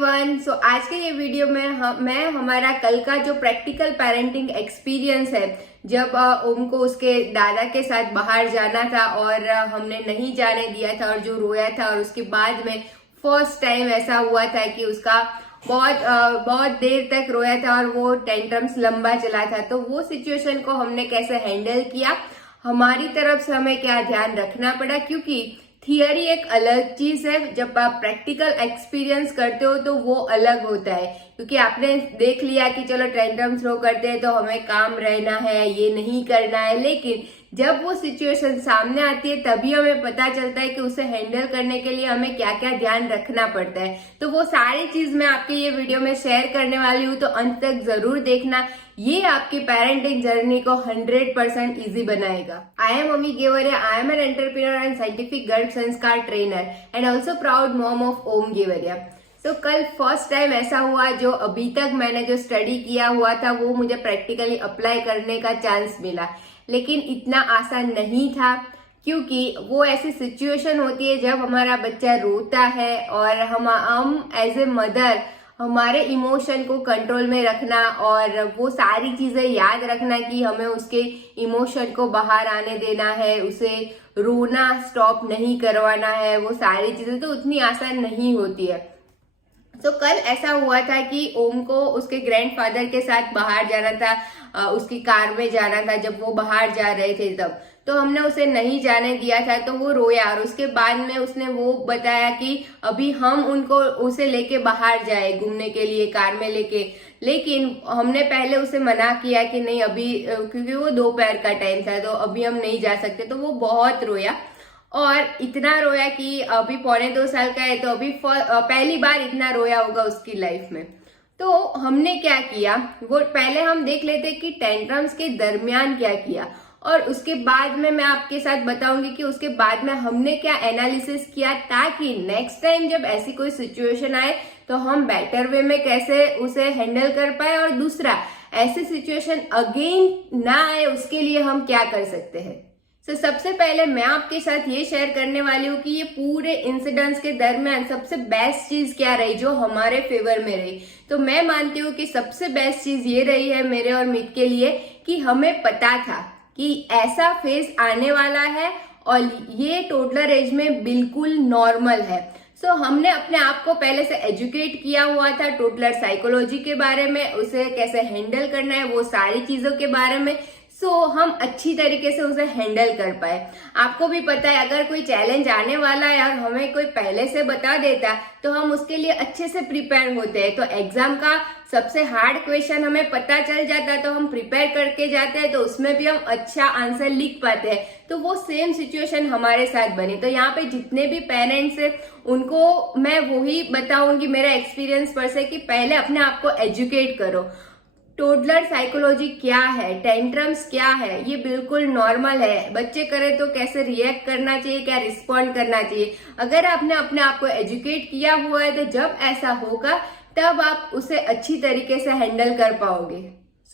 Everyone. सो आज के ये वीडियो में मैं हमारा कल का जो प्रैक्टिकल पेरेंटिंग एक्सपीरियंस है, जब ओम को उसके दादा के साथ बाहर जाना था और हमने नहीं जाने दिया था और जो रोया था, और उसके बाद में फर्स्ट टाइम ऐसा हुआ था कि उसका बहुत देर तक रोया था और वो टेंट्रम्स लंबा चला था। तो वो सिचुएशन को हमने कैसे हैंडल किया, हमारी तरफ से हमें क्या ध्यान रखना पड़ा, क्योंकि थियरी एक अलग चीज है, जब आप प्रैक्टिकल एक्सपीरियंस करते हो तो वो अलग होता है। क्योंकि आपने देख लिया कि चलो टेंट्रम थ्रो करते हैं तो हमें काम रहना है, ये नहीं करना है, लेकिन जब वो सिचुएशन सामने आती है तभी हमें पता चलता है कि उसे हैंडल करने के लिए हमें क्या क्या ध्यान रखना पड़ता है। तो वो सारी चीज मैं आपके ये वीडियो में शेयर करने वाली हूँ, तो अंत तक जरूर देखना। ये आपकी पेरेंटिंग जर्नी को 100% इजी बनाएगा। I am Ami Gevariya. I am an entrepreneur and scientific girl sanskar trainer and also proud mom of Om Gevariya. तो कल फर्स्ट टाइम ऐसा हुआ, जो अभी तक मैंने जो स्टडी किया हुआ था वो मुझे प्रैक्टिकली अप्लाई करने का चांस मिला, लेकिन इतना आसान नहीं था। क्योंकि वो ऐसी सिचुएशन होती है जब हमारा बच्चा रोता है और हम एज ए मदर हमारे इमोशन को कंट्रोल में रखना और वो सारी चीजें याद रखना कि हमें उसके इमोशन को बाहर आने देना है, उसे रोना स्टॉप नहीं करवाना है, वो सारी चीजें तो उतनी आसान नहीं होती है। तो कल ऐसा हुआ था कि ओम को उसके ग्रैंडफादर के साथ बाहर जाना था, उसकी कार में जाना था। जब वो बाहर जा रहे थे तब तो हमने उसे नहीं जाने दिया था, तो वो रोया और उसके बाद में उसने वो बताया कि अभी हम उसे लेके बाहर जाए घूमने के लिए कार में लेके। लेकिन हमने पहले उसे मना किया कि नहीं अभी, क्योंकि वो दोपहर का टाइम था तो अभी हम नहीं जा सकते। तो वो बहुत रोया और इतना रोया कि अभी 2.25 साल का है, तो अभी पहली बार इतना रोया होगा उसकी लाइफ में। तो हमने क्या किया, वो पहले हम देख लेते कि टेंट्रम्स के दरमियान क्या किया, और उसके बाद में मैं आपके साथ बताऊंगी कि उसके बाद में हमने क्या एनालिसिस किया, ताकि नेक्स्ट टाइम जब ऐसी कोई सिचुएशन आए तो हम बेटर वे में कैसे उसे हैंडल कर पाए, और दूसरा ऐसी सिचुएशन अगेन ना आए उसके लिए हम क्या कर सकते हैं। तो सबसे पहले मैं आपके साथ ये शेयर करने वाली हूँ कि ये पूरे इंसिडेंट्स के दरमियान सबसे बेस्ट चीज क्या रही जो हमारे फेवर में रही। तो मैं मानती हूँ कि सबसे बेस्ट चीज ये रही है मेरे और मीत के लिए कि हमें पता था कि ऐसा फेज आने वाला है और ये टोडलर एज में बिल्कुल नॉर्मल है। सो हमने अपने आप को पहले से एजुकेट किया हुआ था टोडलर साइकोलॉजी के बारे में, उसे कैसे हैंडल करना है, वो सारी चीजों के बारे में। हम अच्छी तरीके से उसे हैंडल कर पाए। आपको भी पता है अगर कोई चैलेंज आने वाला है और हमें कोई पहले से बता देता तो हम उसके लिए अच्छे से प्रिपेयर होते हैं। तो एग्जाम का सबसे हार्ड क्वेश्चन हमें पता चल जाता है तो हम प्रिपेयर करके जाते हैं, तो उसमें भी हम अच्छा आंसर लिख पाते हैं। तो वो सेम सिचुएशन हमारे साथ बनी। तो यहाँ पे जितने भी पेरेंट्स हैं उनको मैं वही बताऊंगी मेरा एक्सपीरियंस पर से कि पहले अपने आप को एजुकेट करो। टोडलर साइकोलॉजी क्या है, टेंट्रम्स क्या है, ये बिल्कुल नॉर्मल है। बच्चे करे तो कैसे रिएक्ट करना चाहिए, क्या रिस्पॉन्ड करना चाहिए। अगर आपने अपने आप को एजुकेट किया हुआ है तो जब ऐसा होगा तब आप उसे अच्छी तरीके से हैंडल कर पाओगे।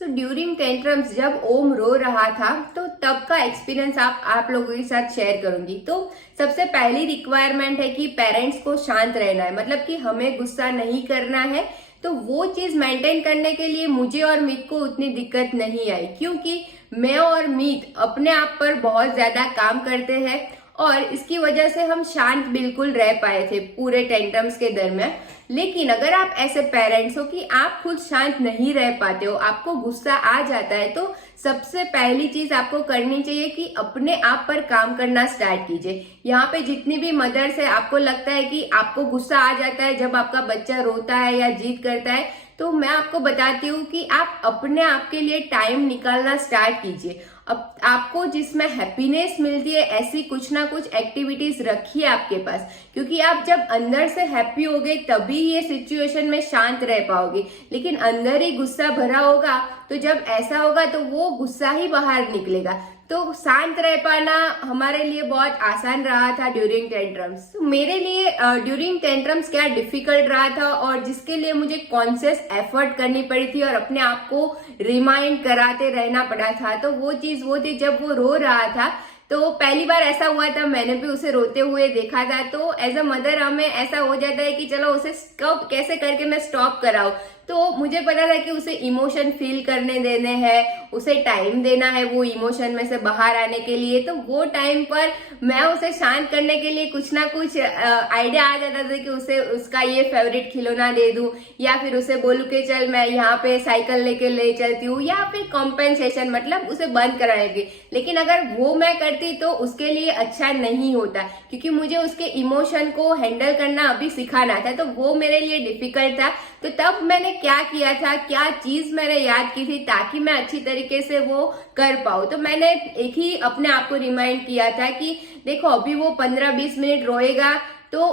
सो ड्यूरिंग टेंट्रम्स जब ओम रो रहा था तो तब का एक्सपीरियंस आप लोगों के साथ शेयर करूंगी। तो सबसे पहली रिक्वायरमेंट है कि पेरेंट्स को शांत रहना है, मतलब कि हमें गुस्सा नहीं करना है। तो वो चीज मेंटेन करने के लिए मुझे और मीत को उतनी दिक्कत नहीं आई, क्योंकि मैं और मीत अपने आप पर बहुत ज्यादा काम करते हैं और इसकी वजह से हम शांत बिल्कुल रह पाए थे पूरे टेंट्रम्स के दरमियान। लेकिन अगर आप ऐसे पेरेंट्स हो कि आप खुद शांत नहीं रह पाते हो, आपको गुस्सा आ जाता है, तो सबसे पहली चीज आपको करनी चाहिए कि अपने आप पर काम करना स्टार्ट कीजिए। यहाँ पे जितनी भी मदर्स है, आपको लगता है कि आपको गुस्सा आ जाता है जब आपका बच्चा रोता है या जिद करता है, तो मैं आपको बताती हूँ कि आप अपने आप के लिए टाइम निकालना स्टार्ट कीजिए। अब आपको जिसमें हैप्पीनेस मिलती है ऐसी कुछ ना कुछ एक्टिविटीज रखिए आपके पास, क्योंकि आप जब अंदर से हैप्पी होगे तभी ये सिचुएशन में शांत रह पाओगे। लेकिन अंदर ही गुस्सा भरा होगा तो जब ऐसा होगा तो वो गुस्सा ही बाहर निकलेगा। तो शांत रह पाना हमारे लिए बहुत आसान रहा था ड्यूरिंग टेंट्रम्स। तो मेरे लिए ड्यूरिंग टेंट्रम्स क्या डिफिकल्ट रहा था और जिसके लिए मुझे कॉन्शियस एफर्ट करनी पड़ी थी और अपने आप को रिमाइंड कराते रहना पड़ा था, तो वो चीज वो थी जब वो रो रहा था तो पहली बार ऐसा हुआ था, मैंने भी उसे रोते हुए देखा था। तो एज अ मदर हमें ऐसा हो जाता है कि चलो उसे कब कैसे करके मैं स्टॉप कराऊं। तो मुझे पता था कि उसे इमोशन फील करने देने हैं, उसे टाइम देना है वो इमोशन में से बाहर आने के लिए। तो वो टाइम पर मैं उसे शांत करने के लिए कुछ ना कुछ आइडिया आ जाता था कि उसे उसका ये फेवरेट खिलौना दे दूं, या फिर उसे बोलूं कि चल मैं यहाँ पे साइकिल लेके ले चलती हूँ, या फिर कॉम्पेंसेशन मतलब उसे बंद कराएगी। लेकिन अगर वो मैं करती तो उसके लिए अच्छा नहीं होता, क्योंकि मुझे उसके इमोशन को हैंडल करना अभी सिखाना था, तो वो मेरे लिए डिफिकल्ट था। तो तब मैंने क्या किया था, क्या चीज मैंने याद की थी ताकि मैं अच्छी तरीके से वो कर पाऊँ। तो मैंने एक ही अपने आप को रिमाइंड किया था कि देखो अभी वो 15-20 मिनट रोएगा तो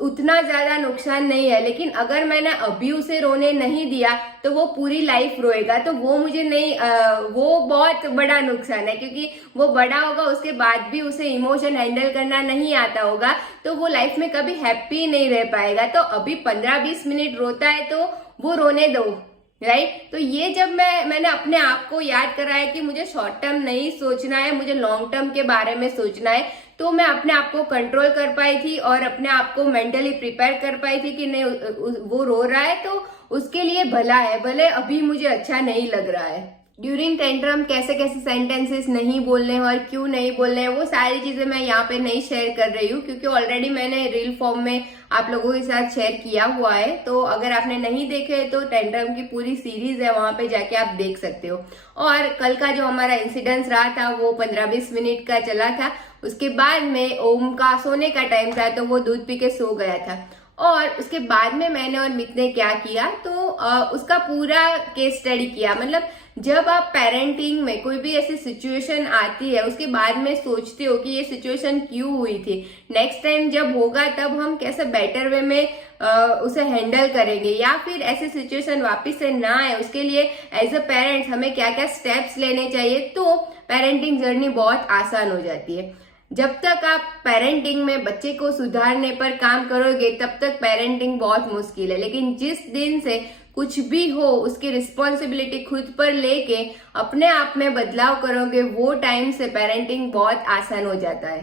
उतना ज्यादा नुकसान नहीं है, लेकिन अगर मैंने अभी उसे रोने नहीं दिया तो वो पूरी लाइफ रोएगा। तो वो मुझे नहीं वो बहुत बड़ा नुकसान है, क्योंकि वो बड़ा होगा उसके बाद भी उसे इमोशन हैंडल करना नहीं आता होगा, तो वो लाइफ में कभी हैप्पी नहीं रह पाएगा। तो अभी 15-20 मिनट रोता है तो वो रोने दो, राइट। तो ये जब मैंने अपने आप को याद कराया कि मुझे शॉर्ट टर्म नहीं सोचना है, मुझे लॉन्ग टर्म के बारे में सोचना है, तो मैं अपने आप को कंट्रोल कर पाई थी और अपने आप को मेंटली प्रिपेयर कर पाई थी कि नहीं वो रो रहा है तो उसके लिए भला है, भले अभी मुझे अच्छा नहीं लग रहा है। ड्यूरिंग टेंट्रम कैसे कैसे सेंटेंसेस नहीं बोलने हैं और क्यों नहीं बोलने हैं, वो सारी चीजें मैं यहाँ पे नहीं शेयर कर रही हूँ, क्योंकि ऑलरेडी मैंने रील फॉर्म में आप लोगों के साथ शेयर किया हुआ है। तो अगर आपने नहीं देखे तो टेंट्रम की पूरी सीरीज है, वहां पे जाके आप देख सकते हो। और कल का जो हमारा इंसिडेंस रहा था वो 15-20 मिनट का चला था। उसके बाद में ओम का सोने का टाइम था, तो वो दूध पी के सो गया था। और उसके बाद में मैंने और मित ने क्या किया, तो उसका पूरा केस स्टडी किया। मतलब जब आप पेरेंटिंग में कोई भी ऐसी सिचुएशन आती है उसके बाद में सोचते हो कि ये सिचुएशन क्यों हुई थी, नेक्स्ट टाइम जब होगा तब हम कैसे बेटर वे में उसे हैंडल करेंगे, या फिर ऐसी सिचुएशन वापस से ना आए उसके लिए एज अ पेरेंट्स हमें क्या क्या स्टेप्स लेने चाहिए, तो पेरेंटिंग जर्नी बहुत आसान हो जाती है। जब तक आप पेरेंटिंग में बच्चे को सुधारने पर काम करोगे तब तक पेरेंटिंग बहुत मुश्किल है, लेकिन जिस दिन से कुछ भी हो उसकी रिस्पॉन्सिबिलिटी खुद पर लेके अपने आप में बदलाव करोगे, वो टाइम से पेरेंटिंग बहुत आसान हो जाता है।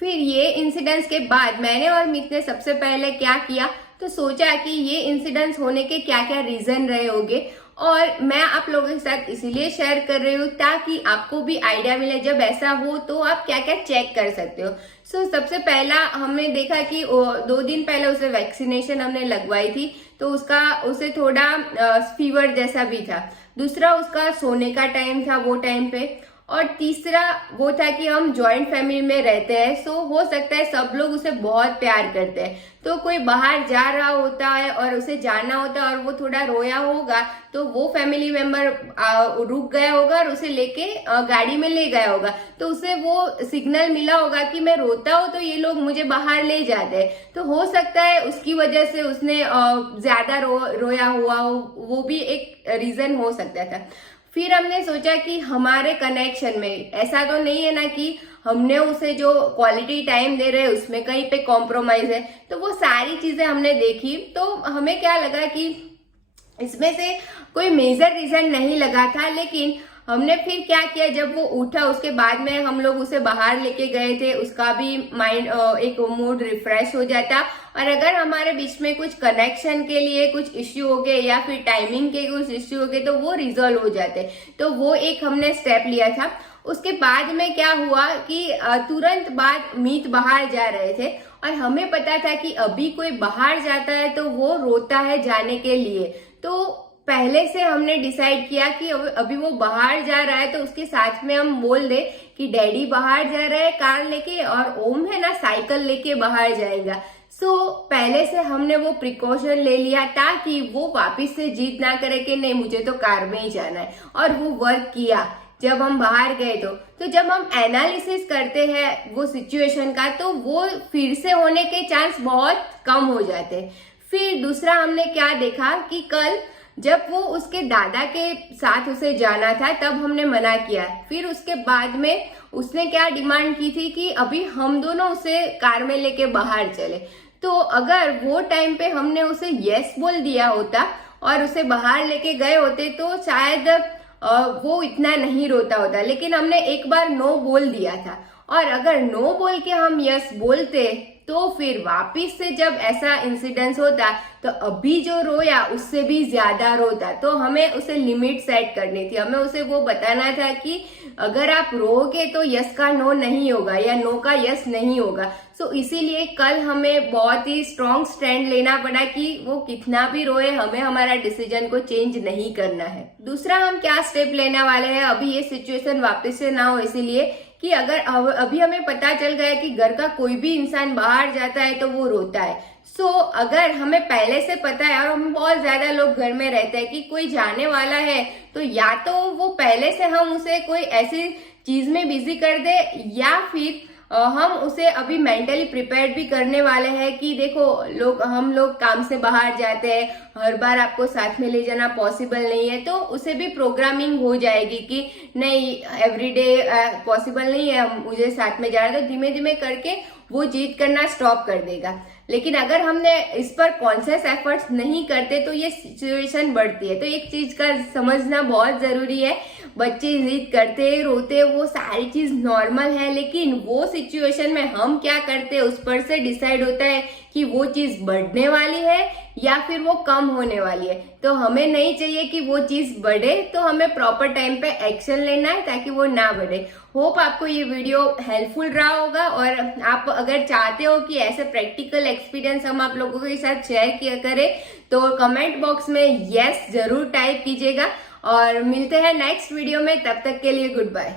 फिर ये इंसिडेंट्स के बाद मैंने और मित ने सबसे पहले क्या किया, तो सोचा कि ये इंसिडेंट्स होने के क्या क्या रीजन रहे होंगे, और मैं आप लोगों के साथ इसीलिए शेयर कर रही हूँ ताकि आपको भी आइडिया मिले जब ऐसा हो तो आप क्या क्या चेक कर सकते हो। सबसे पहला हमने देखा कि 2 दिन पहले उसे वैक्सीनेशन हमने लगवाई थी, तो उसे थोड़ा फीवर जैसा भी था। दूसरा उसका सोने का टाइम था वो टाइम पे, और तीसरा वो था कि हम जॉइंट फैमिली में रहते हैं, सो हो सकता है सब लोग उसे बहुत प्यार करते हैं। तो कोई बाहर जा रहा होता है और उसे जाना होता है और वो थोड़ा रोया होगा, तो वो फैमिली मेंबर रुक गया होगा और उसे लेके गाड़ी में ले गया होगा, तो उसे वो सिग्नल मिला होगा कि मैं रोता हूँ तो ये लोग मुझे बाहर ले जाते हैं। तो हो सकता है उसकी वजह से उसने ज्यादा रोया हुआ हो, वो भी एक रीजन हो सकता था। फिर हमने सोचा कि हमारे कनेक्शन में ऐसा तो नहीं है ना कि हमने उसे जो क्वालिटी टाइम दे रहे हैं उसमें कहीं पे कॉम्प्रोमाइज है। तो वो सारी चीजें हमने देखी, तो हमें क्या लगा कि इसमें से कोई मेजर रीजन नहीं लगा था। लेकिन हमने फिर क्या किया, जब वो उठा उसके बाद में हम लोग उसे बाहर लेके गए थे, उसका भी माइंड एक मूड रिफ्रेश हो जाता, और अगर हमारे बीच में कुछ कनेक्शन के लिए कुछ इश्यू हो गए या फिर टाइमिंग के कुछ इश्यू हो गए तो वो रिजॉल्व हो जाते। तो वो एक हमने स्टेप लिया था। उसके बाद में क्या हुआ कि तुरंत बाद मीत बाहर जा रहे थे और हमें पता था कि अभी कोई बाहर जाता है तो वो रोता है जाने के लिए। तो पहले से हमने डिसाइड किया कि अभी वो बाहर जा रहा है तो उसके साथ में हम बोल दे कि डैडी बाहर जा रहा है कार लेके और ओम है ना साइकिल लेके बाहर जाएगा। पहले से हमने वो प्रिकॉशन ले लिया ताकि वो वापस से जिद ना करे कि नहीं मुझे तो कार में ही जाना है, और वो वर्क किया। जब हम बाहर गए तो जब हम एनालिसिस करते हैं वो सिचुएशन का तो वो फिर से होने के चांस बहुत कम हो जाते हैं। फिर दूसरा हमने क्या देखा कि कल जब वो उसके दादा के साथ उसे जाना था तब हमने मना किया। फिर उसके बाद में उसने क्या डिमांड की थी कि अभी हम दोनों उसे कार में लेके बाहर चले। तो अगर वो टाइम पे हमने उसे यस बोल दिया होता और उसे बाहर लेके गए होते तो शायद वो इतना नहीं रोता होता, लेकिन हमने एक बार नो बोल दिया था और अगर नो बोल के हम यस बोलते तो फिर वापिस से जब ऐसा इंसिडेंस होता तो अभी जो रोया उससे भी ज्यादा रोता। तो हमें उसे लिमिट सेट करनी थी, हमें उसे वो बताना था कि अगर आप रोगे तो यस का नो नहीं होगा या नो का यस नहीं होगा। सो इसीलिए कल हमें बहुत ही स्ट्रॉन्ग स्टैंड लेना पड़ा कि वो कितना भी रोए हमें हमारा डिसीजन को चेंज नहीं करना है। दूसरा हम क्या स्टेप लेने वाले हैं अभी ये सिचुएशन वापस से ना हो, इसीलिए कि अगर अभी हमें पता चल गया कि घर का कोई भी इंसान बाहर जाता है तो वो रोता है। सो अगर हमें पहले से पता है और हम बहुत ज्यादा लोग घर में रहते हैं कि कोई जाने वाला है, तो या तो वो पहले से हम उसे कोई ऐसी चीज में बिजी कर दे या फिर हम उसे अभी मेंटली प्रिपेयर्ड भी करने वाले हैं कि देखो हम लोग काम से बाहर जाते हैं, हर बार आपको साथ में ले जाना पॉसिबल नहीं है, तो उसे भी प्रोग्रामिंग हो जाएगी कि नहीं एवरीडे पॉसिबल नहीं है मुझे साथ में जाना। तो धीमे धीमे करके वो जिद करना स्टॉप कर देगा। लेकिन अगर हमने इस पर कॉन्शियस एफर्ट्स नहीं करते तो ये सिचुएशन बढ़ती है। तो एक चीज का समझना बहुत जरूरी है, बच्चे जिद करते रोते वो सारी चीज नॉर्मल है, लेकिन वो सिचुएशन में हम क्या करते हैं उस पर से डिसाइड होता है कि वो चीज बढ़ने वाली है या फिर वो कम होने वाली है। तो हमें नहीं चाहिए कि वो चीज बढ़े, तो हमें प्रॉपर टाइम पे एक्शन लेना है ताकि वो ना बढ़े। होप आपको ये वीडियो हेल्पफुल रहा होगा और आप अगर चाहते हो कि ऐसे प्रैक्टिकल एक्सपीरियंस हम आप लोगों के साथ शेयर किया करें तो कमेंट बॉक्स में यस जरूर टाइप कीजिएगा और मिलते हैं नेक्स्ट वीडियो में। तब तक के लिए गुड बाय।